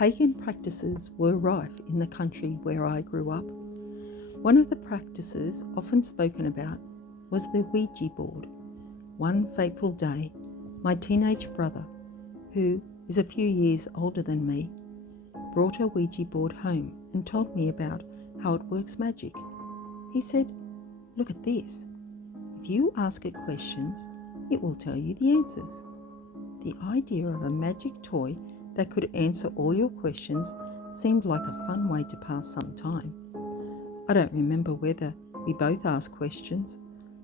Pagan practices were rife in the country where I grew up. One of the practices often spoken about was the Ouija board. One fateful day, my teenage brother, who is a few years older than me, brought a Ouija board home and told me about how it works magic. He said, "Look at this. If you ask it questions, it will tell you the answers." The idea of a magic toy that could answer all your questions seemed like a fun way to pass some time. I don't remember whether we both asked questions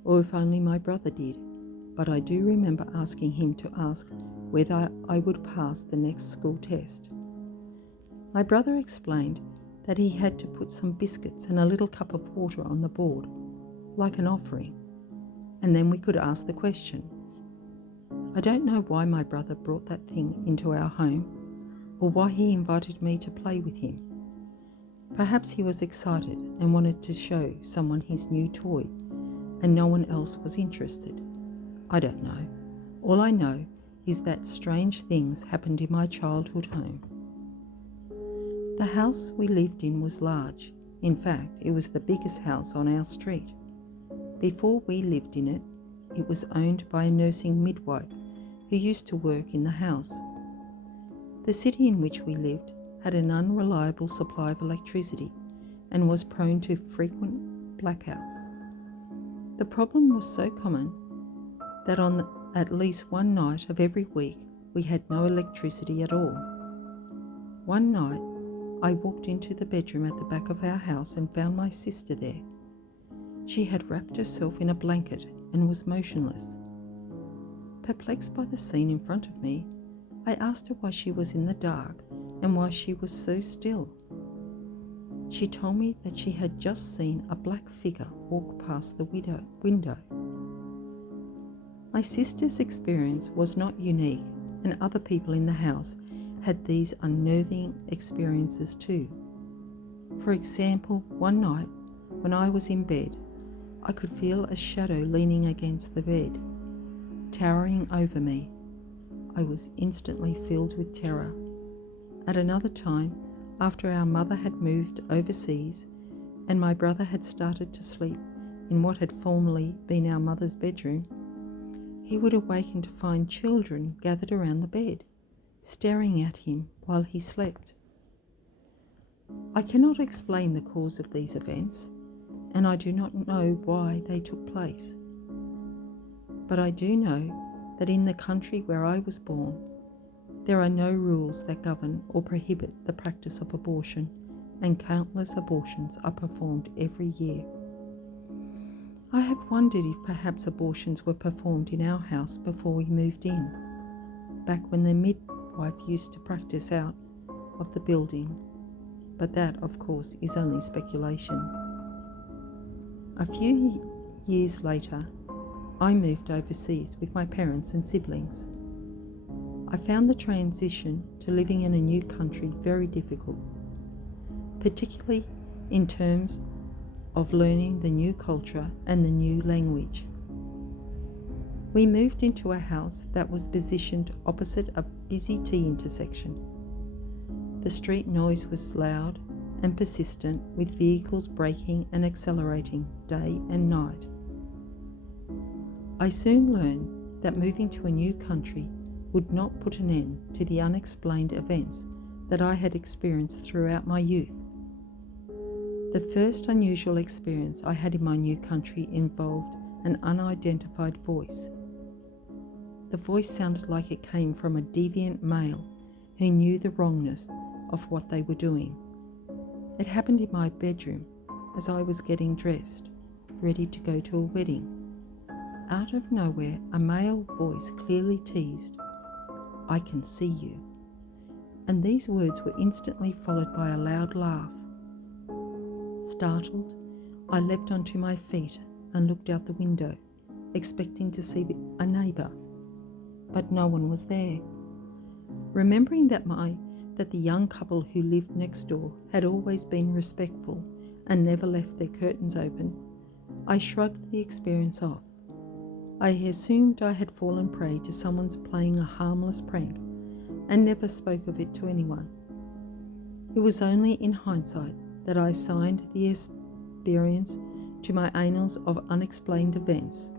or if only my brother did, but I do remember asking him to ask whether I would pass the next school test. My brother explained that he had to put some biscuits and a little cup of water on the board, like an offering, and then we could ask the question. I don't know why my brother brought that thing into our home or why he invited me to play with him. Perhaps he was excited and wanted to show someone his new toy and no one else was interested. I don't know. All I know is that strange things happened in my childhood home. The house we lived in was large. In fact, it was the biggest house on our street. Before we lived in it, it was owned by a nursing midwife who used to work in the house. The city in which we lived had an unreliable supply of electricity and was prone to frequent blackouts. The problem was so common that on at least one night of every week we had no electricity at all. One night I walked into the bedroom at the back of our house and found my sister there. She had wrapped herself in a blanket and was motionless. Perplexed by the scene in front of me, I asked her why she was in the dark and why she was so still. She told me that she had just seen a black figure walk past the window. My sister's experience was not unique, and other people in the house had these unnerving experiences too. For example, one night when I was in bed, I could feel a shadow leaning against the bed, towering over me. I was instantly filled with terror. At another time, after our mother had moved overseas and my brother had started to sleep in what had formerly been our mother's bedroom, he would awaken to find children gathered around the bed, staring at him while he slept. I cannot explain the cause of these events, and I do not know why they took place. But I do know that in the country where I was born, there are no rules that govern or prohibit the practice of abortion, and countless abortions are performed every year. I have wondered if perhaps abortions were performed in our house before we moved in, back when the midwife used to practice out of the building, but that, of course, is only speculation. A few years later, I moved overseas with my parents and siblings. I found the transition to living in a new country very difficult, particularly in terms of learning the new culture and the new language. We moved into a house that was positioned opposite a busy T intersection. The street noise was loud and persistent, with vehicles braking and accelerating day and night. I soon learned that moving to a new country would not put an end to the unexplained events that I had experienced throughout my youth. The first unusual experience I had in my new country involved an unidentified voice. The voice sounded like it came from a deviant male who knew the wrongness of what they were doing. It happened in my bedroom as I was getting dressed, ready to go to a wedding. Out of nowhere, a male voice clearly teased, "I can see you." And these words were instantly followed by a loud laugh. Startled, I leapt onto my feet and looked out the window, expecting to see a neighbour, but no one was there. Remembering that the young couple who lived next door had always been respectful and never left their curtains open, I shrugged the experience off. I assumed I had fallen prey to someone's playing a harmless prank and never spoke of it to anyone. It was only in hindsight that I signed the experience to my annals of unexplained events.